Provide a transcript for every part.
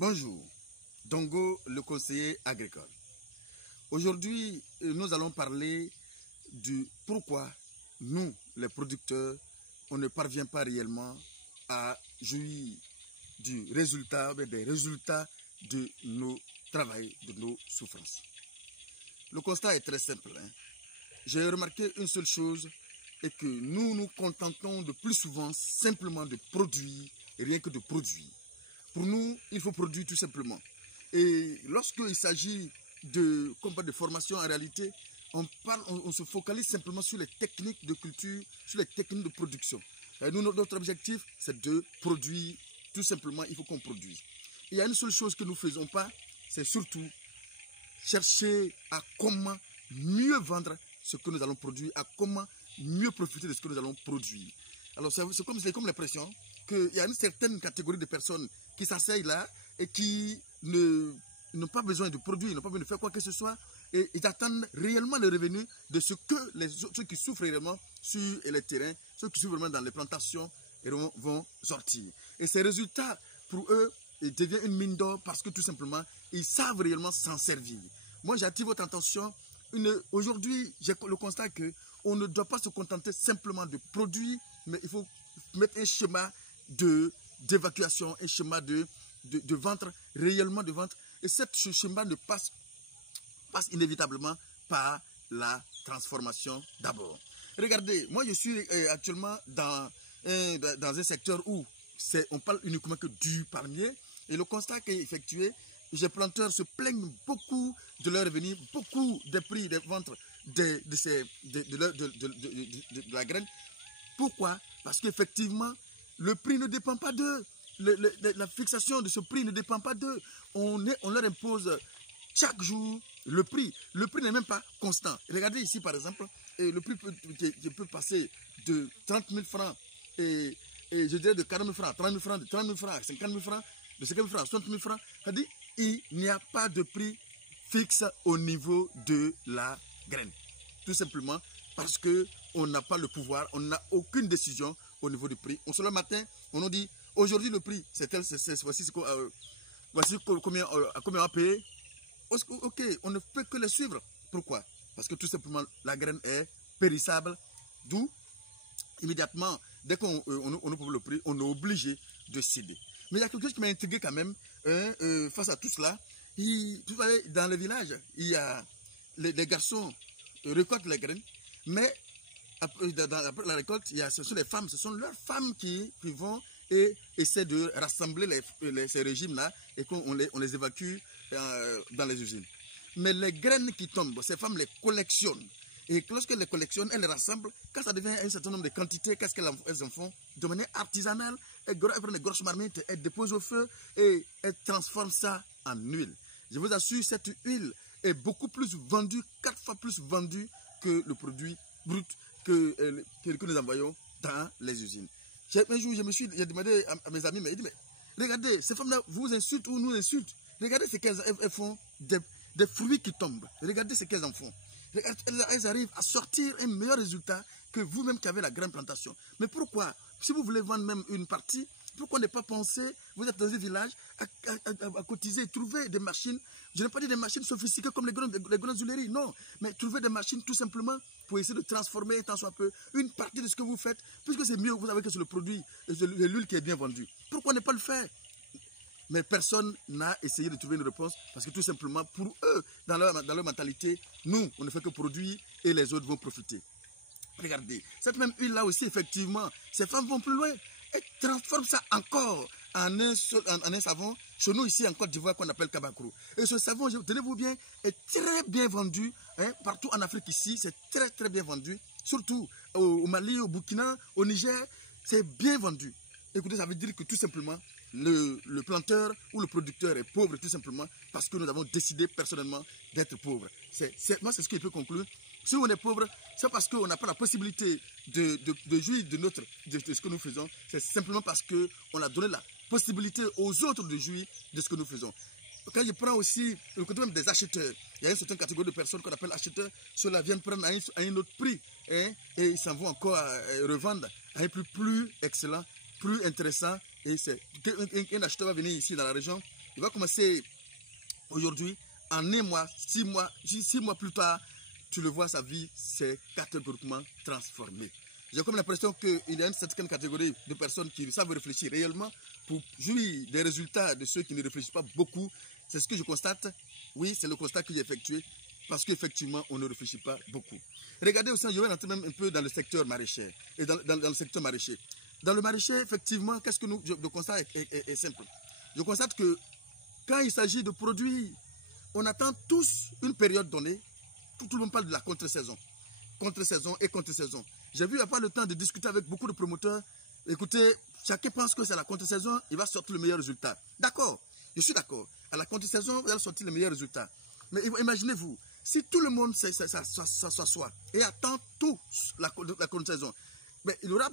Bonjour, Dongo, le conseiller agricole. Aujourd'hui, nous allons parler du pourquoi nous, les producteurs, on ne parvient pas réellement à jouir du résultat, des résultats de nos travaux, de nos souffrances. Le constat est très simple. J'ai remarqué une seule chose, et que nous nous contentons de plus souvent simplement de produire, et rien que de produire. Pour nous, il faut produire tout simplement. Et lorsqu'il s'agit de formation, en réalité, on se focalise simplement sur les techniques de culture, sur les techniques de production. Et nous, notre objectif, c'est de produire. Tout simplement, il faut qu'on produise. Et il y a une seule chose que nous ne faisons pas, c'est surtout chercher à comment mieux vendre ce que nous allons produire, à comment mieux profiter de ce que nous allons produire. Alors, c'est comme l'impression qu'il y a une certaine catégorie de personnes qui s'asseyent là et qui n'ont pas besoin de produire, n'ont pas besoin de faire quoi que ce soit, et ils attendent réellement le revenu de ce que ceux qui souffrent réellement sur les terrains, ceux qui souffrent vraiment dans les plantations vont sortir. Et ces résultats, pour eux, ils deviennent une mine d'or parce que tout simplement, ils savent réellement s'en servir. Moi, j'attire votre attention. Aujourd'hui, j'ai le constat qu'on ne doit pas se contenter simplement de produire, mais il faut mettre un schéma d'évacuation, un schéma de vente, réellement de vente. Et ce schéma ne passe inévitablement par la transformation d'abord. Regardez, moi je suis actuellement dans un secteur où on parle uniquement que du palmier. Et le constat qui est effectué, les planteurs se plaignent beaucoup de leur revenu, beaucoup des prix de vente de la graine. Pourquoi? Parce qu'effectivement, le prix ne dépend pas d'eux. La fixation de ce prix ne dépend pas d'eux. On leur impose chaque jour le prix. Le prix n'est même pas constant. Regardez ici par exemple, le prix peut passer de 30 000 francs et je dirais de 40 000 francs, 30 000 francs, de 30 000 francs, 50 000 francs, de 50 000 francs, 60 000 francs. C'est-à-dire il n'y a pas de prix fixe au niveau de la graine. Tout simplement parce qu'on n'a pas le pouvoir, on n'a aucune décision au niveau du prix. On se lève le matin, on nous dit aujourd'hui le prix, voici combien on va payer. Ok, on ne peut que les suivre. Pourquoi? Parce que tout simplement la graine est périssable, d'où immédiatement, dès qu'on nous propose le prix, on est obligé de céder. Mais il y a quelque chose qui m'a intrigué quand même, face à tout cela. Dans le village, il y a les garçons récoltent les graines, mais après la récolte, ce sont les femmes, ce sont leurs femmes qui vont et essaient de rassembler ces régimes-là et qu'on les évacue dans les usines. Mais les graines qui tombent, ces femmes les collectionnent. Et lorsqu'elles les collectionnent, elles les rassemblent. Quand ça devient un certain nombre de quantités, qu'est-ce qu'elles en font? De manière artisanale, elles prennent des grosses marmites, elles déposent au feu et elles transforment ça en huile. Je vous assure, cette huile est beaucoup plus vendue, 4 fois plus vendue que le produit brut que nous envoyons dans les usines. Un jour, j'ai demandé à mes amis, mais regardez, ces femmes-là vous insultent ou nous insultent. Regardez ce qu'elles font, des fruits qui tombent. Regardez ce qu'elles en font. Elles arrivent à sortir un meilleur résultat que vous-même qui avez la grande plantation. Mais pourquoi? Si vous voulez vendre même une partie, pourquoi ne pas penser, vous êtes dans un village, à cotiser, trouver des machines. Je n'ai pas dit des machines sophistiquées comme les grandes huileries, non. Mais trouver des machines tout simplement pour essayer de transformer tant soit peu une partie de ce que vous faites, puisque c'est mieux, vous savez que c'est le produit, l'huile qui est bien vendue. Pourquoi ne pas le faire? Mais personne n'a essayé de trouver une réponse parce que tout simplement, pour eux, dans leur mentalité, nous, on ne fait que produire et les autres vont profiter. Regardez, cette même huile-là aussi, effectivement, ces femmes vont plus loin. Elles transforment ça encore en un savon. Chez nous, ici, en Côte d'Ivoire, qu'on appelle Kabakourou. Et ce savon, tenez-vous bien, est très bien vendu. Partout en Afrique ici, c'est très, très bien vendu. Surtout au Mali, au Burkina, au Niger, c'est bien vendu. Écoutez, ça veut dire que tout simplement, le planteur ou le producteur est pauvre tout simplement parce que nous avons décidé personnellement d'être pauvres. Moi, c'est ce que je peux conclure. Si on est pauvre, c'est parce qu'on n'a pas la possibilité de jouir de ce que nous faisons. C'est simplement parce qu'on a donné la possibilité aux autres de jouir de ce que nous faisons. Quand je prends aussi le côté même des acheteurs, il y a une certaine catégorie de personnes qu'on appelle acheteurs, ceux-là viennent prendre à un autre prix et ils s'en vont encore revendre à un prix plus excellent, plus intéressant. Et un acheteur va venir ici dans la région, Il va commencer aujourd'hui, en un mois, 6 mois plus tard, tu le vois, sa vie s'est catégoriquement transformée. J'ai comme l'impression qu'il y a une certaine catégorie de personnes qui savent réfléchir réellement pour jouir des résultats de ceux qui ne réfléchissent pas beaucoup. C'est ce que je constate. Oui, c'est le constat que j'ai effectué parce qu'effectivement, on ne réfléchit pas beaucoup. Regardez aussi, je vais rentrer même un peu dans le secteur maraîcher. Et dans le secteur maraîcher. Dans le maraîcher, effectivement, qu'est-ce que le constat est simple. Je constate que quand il s'agit de produits, on attend tous une période donnée. Tout le monde parle de la contre-saison. Contre-saison et contre-saison. J'ai vu il n'y a pas le temps de discuter avec beaucoup de promoteurs. Écoutez, chacun pense que c'est la contre-saison, il va sortir le meilleur résultat. D'accord, je suis d'accord. À la contre-saison, il va sortir le meilleur résultat. Mais imaginez-vous, si tout le monde s'assoit et attend tous la contre-saison, il y aura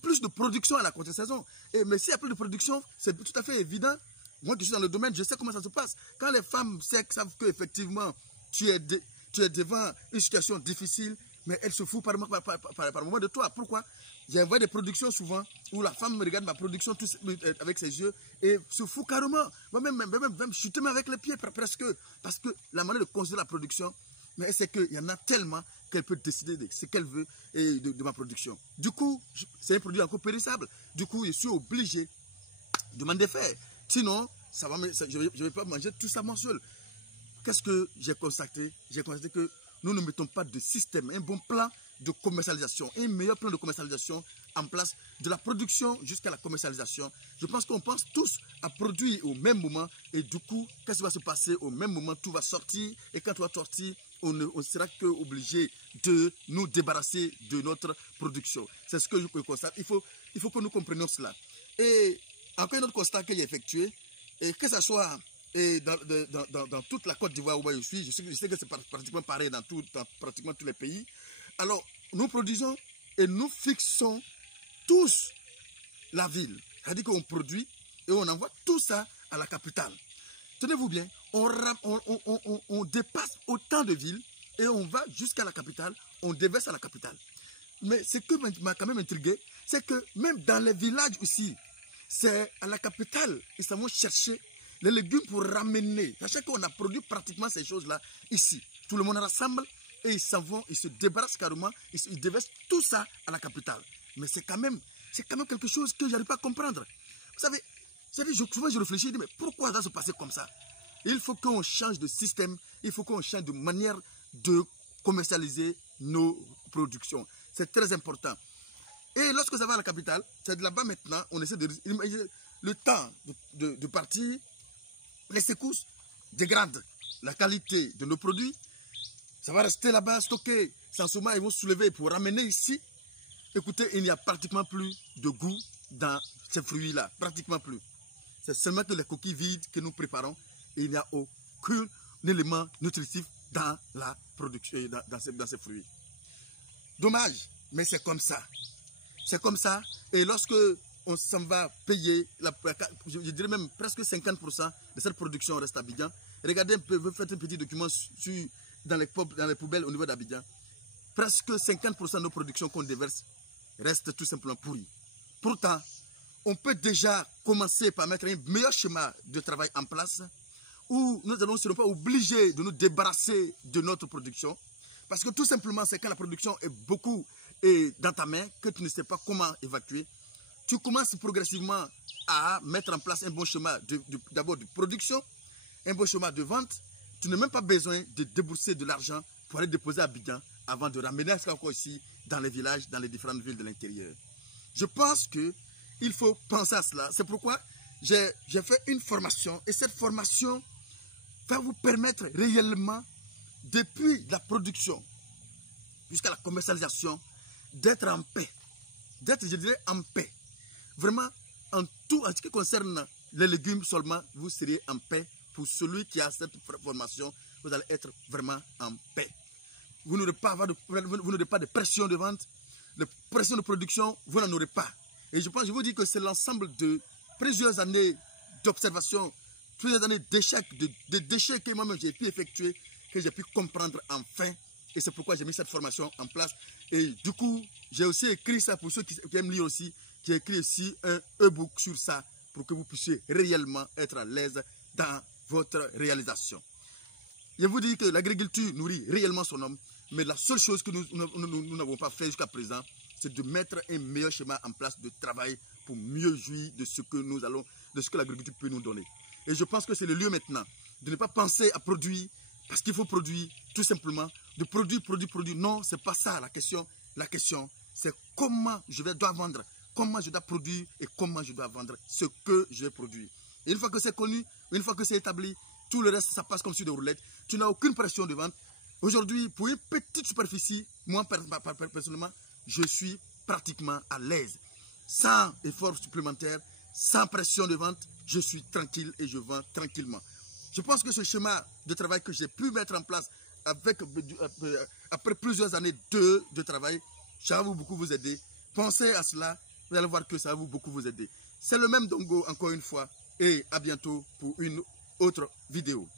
plus de production à la contre-saison. Mais s'il y a plus de production, c'est tout à fait évident. Moi qui suis dans le domaine, je sais comment ça se passe. Quand les femmes savent qu'effectivement, tu es devant une situation difficile, mais elle se fout par moment de toi. Pourquoi? J'ai vu des productions souvent où la femme me regarde ma production avec ses yeux et se fout carrément. Même chuter avec les pieds presque. Parce que la manière de considérer la production, mais c'est qu'il y en a tellement qu'elle peut décider de ce qu'elle veut et de ma production. Du coup, c'est un produit encore périssable. Du coup, je suis obligé de m'en défaire. Sinon, je ne vais pas manger tout ça mon seul. Qu'est-ce que j'ai constaté? J'ai constaté que nous ne mettons pas de système, un bon plan de commercialisation, un meilleur plan de commercialisation en place, de la production jusqu'à la commercialisation. Je pense qu'on pense tous à produire au même moment et du coup, qu'est-ce qui va se passer au même moment? Tout va sortir et quand tout va sortir, on ne sera qu'obligé de nous débarrasser de notre production. C'est ce que je constate. Il faut que nous comprenions cela. Et encore un autre constat que j'ai effectué, et que ce soit dans toute la Côte d'Ivoire où je suis, je sais que c'est pratiquement pareil dans pratiquement tous les pays. Alors, nous produisons et nous fixons tous la ville. C'est-à-dire qu'on produit et on envoie tout ça à la capitale. Tenez-vous bien, on dépasse autant de villes et on va jusqu'à la capitale, on déverse à la capitale. Mais ce qui m'a quand même intrigué, c'est que même dans les villages aussi, c'est à la capitale, ils savent chercher les légumes pour ramener. Sachez qu'on a produit pratiquement ces choses-là ici. Tout le monde rassemble et ils se débarrassent carrément, ils déversent tout ça à la capitale. Mais c'est quand même quelque chose que je n'arrive pas à comprendre. Vous savez, souvent je réfléchis, je dis, mais pourquoi ça va se passer comme ça? Il faut qu'on change de système, il faut qu'on change de manière de commercialiser nos productions. C'est très important. Et lorsque ça va à la capitale, c'est de là-bas maintenant, on essaie de... Le temps de partir, les secousses dégradent la qualité de nos produits. Ça va rester là-bas stocké. Sans ce moment, ils vont se soulever pour ramener ici. Écoutez, il n'y a pratiquement plus de goût dans ces fruits-là. Pratiquement plus. C'est seulement que les coquilles vides que nous préparons. Et il n'y a aucun élément nutritif dans la production, dans ces fruits. Dommage, mais c'est comme ça. C'est comme ça. Et lorsque on s'en va payer, je dirais même presque 50% de cette production reste à Abidjan. Regardez un peu, vous faites un petit document dans les poubelles au niveau d'Abidjan. Presque 50% de nos productions qu'on déverse restent tout simplement pourries. Pourtant, on peut déjà commencer par mettre un meilleur schéma de travail en place où nous ne serons pas obligés de nous débarrasser de notre production. Parce que tout simplement, c'est quand la production est beaucoup dans ta main, que tu ne sais pas comment évacuer. Tu commences progressivement à mettre en place un bon schéma d'abord de production, un bon schéma de vente. Tu n'as même pas besoin de débourser de l'argent pour aller déposer à Abidjan avant de ramener ça encore ici dans les villages, dans les différentes villes de l'intérieur. Je pense qu'il faut penser à cela. C'est pourquoi j'ai fait une formation et cette formation va vous permettre réellement, depuis la production jusqu'à la commercialisation, d'être en paix. D'être, je dirais, en paix. Vraiment, en tout, en ce qui concerne les légumes seulement, vous serez en paix. Pour celui qui a cette formation, vous allez être vraiment en paix. Vous n'aurez pas de pression de vente, de pression de production, vous n'en aurez pas. Et je vous dis que c'est l'ensemble de plusieurs années d'observation, plusieurs années d'échecs, de déchets que moi-même j'ai pu effectuer, que j'ai pu comprendre enfin. Et c'est pourquoi j'ai mis cette formation en place. Et du coup, j'ai aussi écrit ça pour ceux qui aiment lire aussi. J'ai écrit aussi un e-book sur ça pour que vous puissiez réellement être à l'aise dans votre réalisation. Je vous dis que l'agriculture nourrit réellement son homme, mais la seule chose que nous n'avons pas fait jusqu'à présent, c'est de mettre un meilleur schéma en place de travail pour mieux jouir de ce que l'agriculture peut nous donner. Et je pense que c'est le lieu maintenant de ne pas penser à produire, parce qu'il faut produire tout simplement, de produire. Non, ce n'est pas ça la question. La question, c'est comment je dois vendre, comment je dois produire et comment je dois vendre ce que je vais produire. Et une fois que c'est connu, une fois que c'est établi, tout le reste, ça passe comme sur des roulettes. Tu n'as aucune pression de vente. Aujourd'hui, pour une petite superficie, moi, personnellement, je suis pratiquement à l'aise. Sans effort supplémentaire, sans pression de vente, je suis tranquille et je vends tranquillement. Je pense que ce schéma de travail que j'ai pu mettre en place après plusieurs années de travail, ça va beaucoup vous aider. Pensez à cela, vous allez voir que ça va beaucoup vous aider. C'est le même Dongo, encore une fois, et à bientôt pour une autre vidéo.